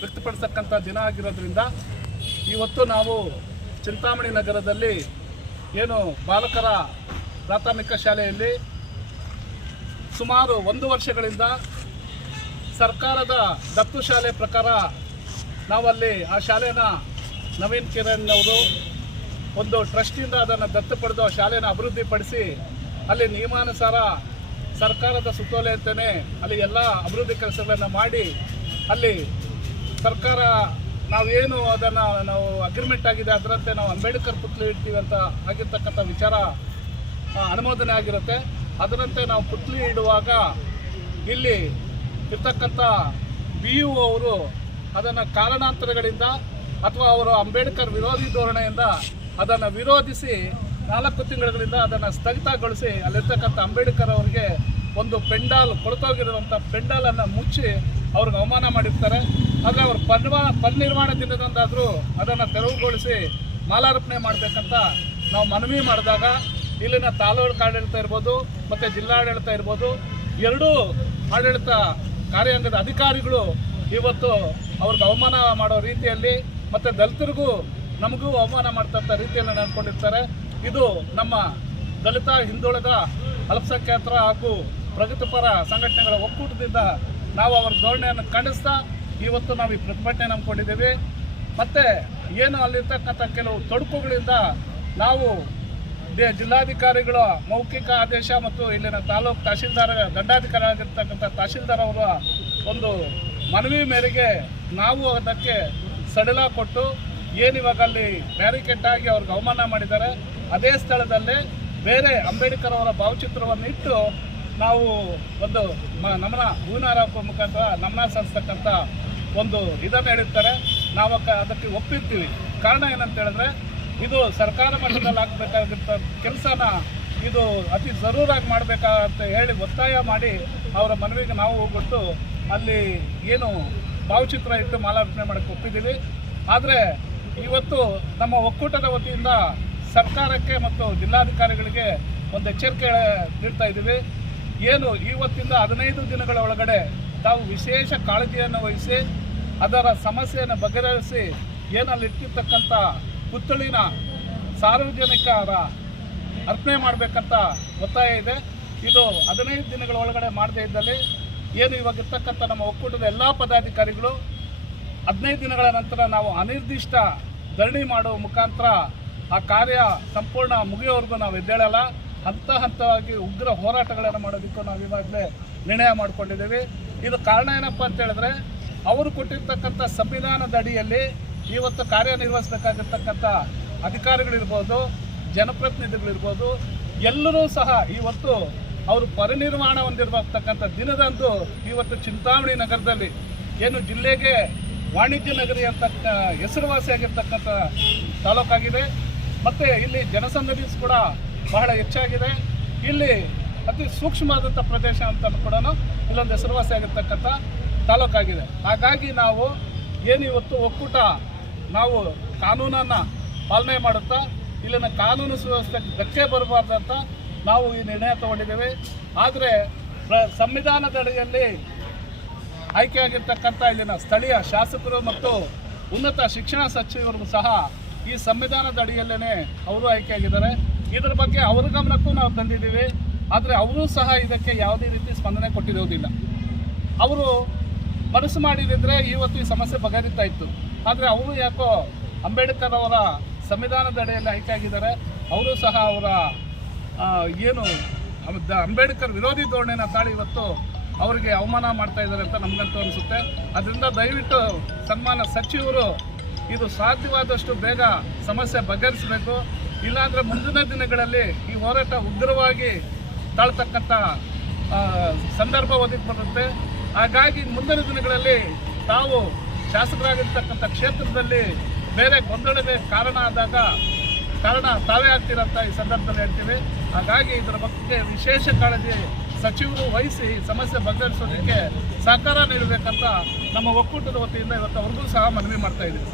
ವ್ಯಕ್ತಪಡಿಸತಕ್ಕಂಥ ದಿನ ಆಗಿರೋದ್ರಿಂದ ಇವತ್ತು ನಾವು ಚಿಂತಾಮಣಿ ನಗರದಲ್ಲಿ ಏನು ಬಾಲಕರ ಪ್ರಾಥಮಿಕ ಶಾಲೆಯಲ್ಲಿ ಸುಮಾರು 1 ವರ್ಷಗಳಿಂದ ಸರ್ಕಾರದ ದತ್ತು ಶಾಲೆ ಪ್ರಕಾರ ನಾವಲ್ಲಿ ಆ ಶಾಲೆನ ನವೀನ್ ಕಿರಣ್ ಅವರು ಒಂದು ಟ್ರಸ್ಟಿಂದ ಅದನ್ನು ದತ್ತು ಪಡೆದು ಆ ಶಾಲೆನ ಅಭಿವೃದ್ಧಿಪಡಿಸಿ ಅಲ್ಲಿ ನಿಯಮಾನುಸಾರ ಸರ್ಕಾರದ ಸುತ್ತೋಲೆ ಅಂತಲೇ ಅಲ್ಲಿ ಎಲ್ಲ ಅಭಿವೃದ್ಧಿ ಕೆಲಸಗಳನ್ನು ಮಾಡಿ ಅಲ್ಲಿ ಸರ್ಕಾರ ನಾವೇನು ಅದನ್ನು ನಾವು ಅಗ್ರಿಮೆಂಟ್ ಆಗಿದೆ ಅದರಂತೆ ನಾವು ಅಂಬೇಡ್ಕರ್ ಪುತ್ಲಿ ಇಡ್ತೀವಿ ಅಂತ ಆಗಿರ್ತಕ್ಕಂಥ ವಿಚಾರ ಅನುಮೋದನೆ ಆಗಿರುತ್ತೆ. ಅದರಂತೆ ನಾವು ಪುತ್ಲಿ ಇಡುವಾಗ ಇಲ್ಲಿ ಇರ್ತಕ್ಕಂಥ BU ಅವರು ಅದನ್ನು ಕಾರಣಾಂತರಗಳಿಂದ ಅಥವಾ ಅವರು ಅಂಬೇಡ್ಕರ್ ವಿರೋಧಿ ಧೋರಣೆಯಿಂದ ಅದನ್ನು ವಿರೋಧಿಸಿ 4 ತಿಂಗಳುಗಳಿಂದ ಅದನ್ನು ಸ್ಥಗಿತಗೊಳಿಸಿ ಅಲ್ಲಿರ್ತಕ್ಕಂಥ ಅಂಬೇಡ್ಕರ್ ಅವರಿಗೆ ಒಂದು ಪೆಂಡಾಲ್ ಕೊಳತೋಗಿರುವಂಥ ಪೆಂಡಾಲನ್ನು ಮುಚ್ಚಿ ಅವ್ರಿಗೆ ಅವಮಾನ ಮಾಡಿರ್ತಾರೆ. ಆದರೆ ಅವರು ಪರಿನಿರ್ವಾಣ ದಿನದಂದಾದರೂ ಅದನ್ನು ತೆರವುಗೊಳಿಸಿ ಮಾಲಾರ್ಪಣೆ ಮಾಡಬೇಕಂತ ನಾವು ಮನವಿ ಮಾಡಿದಾಗ ಇಲ್ಲಿನ ತಾಲೂಕು ಆಡಳಿತ ಇರ್ಬೋದು ಮತ್ತು ಜಿಲ್ಲಾಡಳಿತ ಇರ್ಬೋದು ಎರಡೂ ಆಡಳಿತ ಕಾರ್ಯಾಂಗದ ಅಧಿಕಾರಿಗಳು ಇವತ್ತು ಅವ್ರಿಗೆ ಅವಮಾನ ಮಾಡೋ ರೀತಿಯಲ್ಲಿ ಮತ್ತು ದಲಿತರಿಗೂ ನಮಗೂ ಅವಮಾನ ಮಾಡ್ತಕ್ಕಂಥ ರೀತಿಯಲ್ಲಿ ನಡ್ಕೊಂಡಿರ್ತಾರೆ. ಇದು ನಮ್ಮ ದಲಿತ ಹಿಂದುಳಿದ ಅಲ್ಪಸಂಖ್ಯಾತರ ಹಾಗೂ ಪ್ರಗತಿಪರ ಸಂಘಟನೆಗಳ ಒಕ್ಕೂಟದಿಂದ ನಾವು ಅವರ ಧೋರಣೆಯನ್ನು ಖಂಡಿಸ್ತಾ ಇವತ್ತು ನಾವು ಈ ಪ್ರತಿಭಟನೆ ನಂಬಿಕೊಂಡಿದ್ದೀವಿ. ಮತ್ತು ಏನು ಅಲ್ಲಿರ್ತಕ್ಕಂಥ ಕೆಲವು ತೊಡಕುಗಳಿಂದ ನಾವು ಜಿಲ್ಲಾಧಿಕಾರಿಗಳ ಮೌಖಿಕ ಆದೇಶ ಮತ್ತು ಇಲ್ಲಿನ ತಾಲೂಕು ತಹಶೀಲ್ದಾರ್ ದಂಡಾಧಿಕಾರಿ ಆಗಿರ್ತಕ್ಕಂಥ ತಹಶೀಲ್ದಾರ್ ಅವರ ಒಂದು ಮನವಿ ಮೇರೆಗೆ ನಾವು ಅದಕ್ಕೆ ಸಡಿಲ ಕೊಟ್ಟು ಏನಿವಾಗ ಅಲ್ಲಿ ಬ್ಯಾರಿಕೇಡ್ ಆಗಿ ಅವ್ರಿಗೆ ಅವಮಾನ ಮಾಡಿದ್ದಾರೆ ಅದೇ ಸ್ಥಳದಲ್ಲೇ ಬೇರೆ ಅಂಬೇಡ್ಕರ್ ಅವರ ಭಾವಚಿತ್ರವನ್ನು ಇಟ್ಟು ನಾವು ಒಂದು ನಮನ ಹೂವಿನಾರೋಪ ಮುಖಾಂತರ ನಮನ ಸಲ್ಲಿಸ್ತಕ್ಕಂಥ ಒಂದು ಇದನ್ನು ಹೇಳಿರ್ತಾರೆ. ನಾವು ಅದಕ್ಕೆ ಒಪ್ಪಿರ್ತೀವಿ. ಕಾರಣ ಏನಂತ ಹೇಳಿದ್ರೆ ಇದು ಸರ್ಕಾರ ಮಟ್ಟದಲ್ಲಿ ಆಗಬೇಕಾಗಿರ್ತ ಕೆಲಸನ ಇದು ಅತಿ ಜರೂರಾಗಿ ಮಾಡಬೇಕಂತ ಹೇಳಿ ಒತ್ತಾಯ ಮಾಡಿ ಅವರ ಮನವಿಗೆ ನಾವು ಹೋಗ್ಬಿಟ್ಟು ಅಲ್ಲಿ ಏನು ಭಾವಚಿತ್ರ ಇಟ್ಟು ಮಾಲಾರ್ಪಣೆ ಮಾಡೋಕ್ಕೆ ಒಪ್ಪಿದ್ದೀವಿ. ಆದರೆ ಇವತ್ತು ನಮ್ಮ ಒಕ್ಕೂಟದ ವತಿಯಿಂದ ಸರ್ಕಾರಕ್ಕೆ ಮತ್ತು ಜಿಲ್ಲಾಧಿಕಾರಿಗಳಿಗೆ ಒಂದು ಎಚ್ಚರಿಕೆ ನೀಡ್ತಾ ಇದ್ದೀವಿ. ಏನು ಇವತ್ತಿಂದ 15 ದಿನಗಳ ಒಳಗಡೆ ತಾವು ವಿಶೇಷ ಕಾಳಜಿಯನ್ನು ವಹಿಸಿ ಅದರ ಸಮಸ್ಯೆಯನ್ನು ಬಗೆಹರಿಸಿ ಏನಲ್ಲಿ ಇಟ್ಟಿರ್ತಕ್ಕಂಥ ಪುತ್ಥಳಿನ ಸಾರ್ವಜನಿಕರ ಅರ್ಪಣೆ ಮಾಡಬೇಕಂತ ಒತ್ತಾಯ ಇದೆ. ಇದು 15 ದಿನಗಳ ಒಳಗಡೆ ಮಾಡದೇ ಇದ್ದಲ್ಲಿ ಏನು ಇವಾಗ ಇರ್ತಕ್ಕಂಥ ನಮ್ಮ ಒಕ್ಕೂಟದ ಎಲ್ಲ ಪದಾಧಿಕಾರಿಗಳು 15 ದಿನಗಳ ನಂತರ ನಾವು ಅನಿರ್ದಿಷ್ಟ ಧರಣಿ ಮಾಡುವ ಮುಖಾಂತರ ಆ ಕಾರ್ಯ ಸಂಪೂರ್ಣ ಮುಗಿಯೋವರೆಗೂ ನಾವು ಎದ್ದೇಳಲ್ಲ. ಹಂತವಾಗಿ ಉಗ್ರ ಹೋರಾಟಗಳನ್ನು ಮಾಡೋದಕ್ಕೂ ನಾವು ಇವಾಗಲೇ ನಿರ್ಣಯ ಮಾಡಿಕೊಂಡಿದ್ದೀವಿ. ಇದು ಕಾರಣ ಏನಪ್ಪ ಅಂತ ಹೇಳಿದ್ರೆ ಅವರು ಕೊಟ್ಟಿರ್ತಕ್ಕಂಥ ಸಂವಿಧಾನದ ಅಡಿಯಲ್ಲಿ ಇವತ್ತು ಕಾರ್ಯನಿರ್ವಹಿಸಬೇಕಾಗಿರ್ತಕ್ಕಂಥ ಅಧಿಕಾರಿಗಳಿರ್ಬೋದು, ಜನಪ್ರತಿನಿಧಿಗಳಿರ್ಬೋದು, ಎಲ್ಲರೂ ಸಹ ಇವತ್ತು ಅವರು ಪರಿನಿರ್ವಾಣ ಹೊಂದಿರತಕ್ಕಂಥ ದಿನದಂದು ಇವತ್ತು ಚಿಂತಾಮಣಿ ನಗರದಲ್ಲಿ ಏನು ಜಿಲ್ಲೆಗೆ ವಾಣಿಜ್ಯ ನಗರಿ ಅಂತ ಹೆಸರುವಾಸಿಯಾಗಿರ್ತಕ್ಕಂಥ ತಾಲೂಕಾಗಿದೆ. ಮತ್ತು ಇಲ್ಲಿ ಜನಸಂದಣಿ ಕೂಡ ಬಹಳ ಹೆಚ್ಚಾಗಿದೆ. ಇಲ್ಲಿ ಅತಿ ಸೂಕ್ಷ್ಮವಾದಂಥ ಪ್ರದೇಶ ಅಂತ ಕೂಡ ಇಲ್ಲೊಂದು ಹೆಸರುವಾಸಿಯಾಗಿರ್ತಕ್ಕಂಥ ತಾಲೂಕಾಗಿದೆ. ಹಾಗಾಗಿ ನಾವು ಏನು ಇವತ್ತು ಒಕ್ಕೂಟ ನಾವು ಕಾನೂನನ್ನು ಪಾಲನೆ ಮಾಡುತ್ತಾ ಇಲ್ಲಿನ ಕಾನೂನು ಸುವ್ಯವಸ್ಥೆಗೆ ಧಕ್ಕೆ ಬರಬಾರ್ದಂತ ನಾವು ಈ ನಿರ್ಣಯ ತಗೊಂಡಿದ್ದೇವೆ. ಆದರೆ ಸಂವಿಧಾನದ ಅಡಿಯಲ್ಲಿ ಆಯ್ಕೆಯಾಗಿರ್ತಕ್ಕಂಥ ಇಲ್ಲಿನ ಸ್ಥಳೀಯ ಶಾಸಕರು ಮತ್ತು ಉನ್ನತ ಶಿಕ್ಷಣ ಸಚಿವರಿಗೂ ಸಹ ಈ ಸಂವಿಧಾನದ ಅಡಿಯಲ್ಲೇ ಅವರು ಆಯ್ಕೆಯಾಗಿದ್ದಾರೆ. ಇದರ ಬಗ್ಗೆ ಅವರ ಗಮನಕ್ಕೂ ನಾವು ತಂದಿದ್ದೀವಿ. ಆದರೆ ಅವರೂ ಸಹ ಇದಕ್ಕೆ ಯಾವುದೇ ರೀತಿ ಸ್ಪಂದನೆ ಕೊಟ್ಟಿರುವುದಿಲ್ಲ. ಅವರು ಮನಸ್ಸು ಮಾಡಿದರೆ ಇವತ್ತು ಈ ಸಮಸ್ಯೆ ಬಗೆಹರಿತಾ ಇತ್ತು. ಆದರೆ ಅವರು ಯಾಕೋ ಅಂಬೇಡ್ಕರ್ ಅವರ ಸಂವಿಧಾನದ ಅಡಿಯಲ್ಲಿ ಆಯ್ಕೆಯಾಗಿದ್ದಾರೆ. ಅವರು ಸಹ ಅವರ ಏನು ಅಂಬೇಡ್ಕರ್ ವಿರೋಧಿ ಧೋರಣೆನ ತಾಳಿ ಇವತ್ತು ಅವರಿಗೆ ಅವಮಾನ ಮಾಡ್ತಾ ಇದ್ದಾರೆ ಅಂತ ನಮಗಂತೂ ಅನಿಸುತ್ತೆ. ಅದರಿಂದ ದಯವಿಟ್ಟು ಸನ್ಮಾನ ಸಚಿವರು ಇದು ಸಾಧ್ಯವಾದಷ್ಟು ಬೇಗ ಸಮಸ್ಯೆ ಬಗೆಹರಿಸಬೇಕು. ಇಲ್ಲಾಂದರೆ ಮುಂದಿನ ದಿನಗಳಲ್ಲಿ ಈ ಹೋರಾಟ ಉಗ್ರವಾಗಿ ತಾಳ್ತಕ್ಕಂಥ ಸಂದರ್ಭ ಒದಗಿ ಬರುತ್ತೆ. ಹಾಗಾಗಿ ಮುಂದಿನ ದಿನಗಳಲ್ಲಿ ತಾವು ಶಾಸಕರಾಗಿರ್ತಕ್ಕಂಥ ಕ್ಷೇತ್ರದಲ್ಲಿ ಬೇರೆ ಗೊಂದಲಕ್ಕೆ ಕಾರಣ ತಾವೇ ಆಗ್ತಿರಂತ ಈ ಸಂದರ್ಭದಲ್ಲಿ ಹೇಳ್ತೀವಿ. ಹಾಗಾಗಿ ಇದರ ಬಗ್ಗೆ ವಿಶೇಷ ಕಾಳಜಿ ಸಚಿವರು ವಹಿಸಿ ಸಮಸ್ಯೆ ಬಗೆಹರಿಸೋದಕ್ಕೆ ಸಹಕಾರ ನೀಡಬೇಕಂತ ನಮ್ಮ ಒಕ್ಕೂಟದ ವತಿಯಿಂದ ಇವತ್ತು ಅವ್ರಿಗೂ ಸಹ ಮನವಿ ಮಾಡ್ತಾ ಇದ್ದೀವಿ.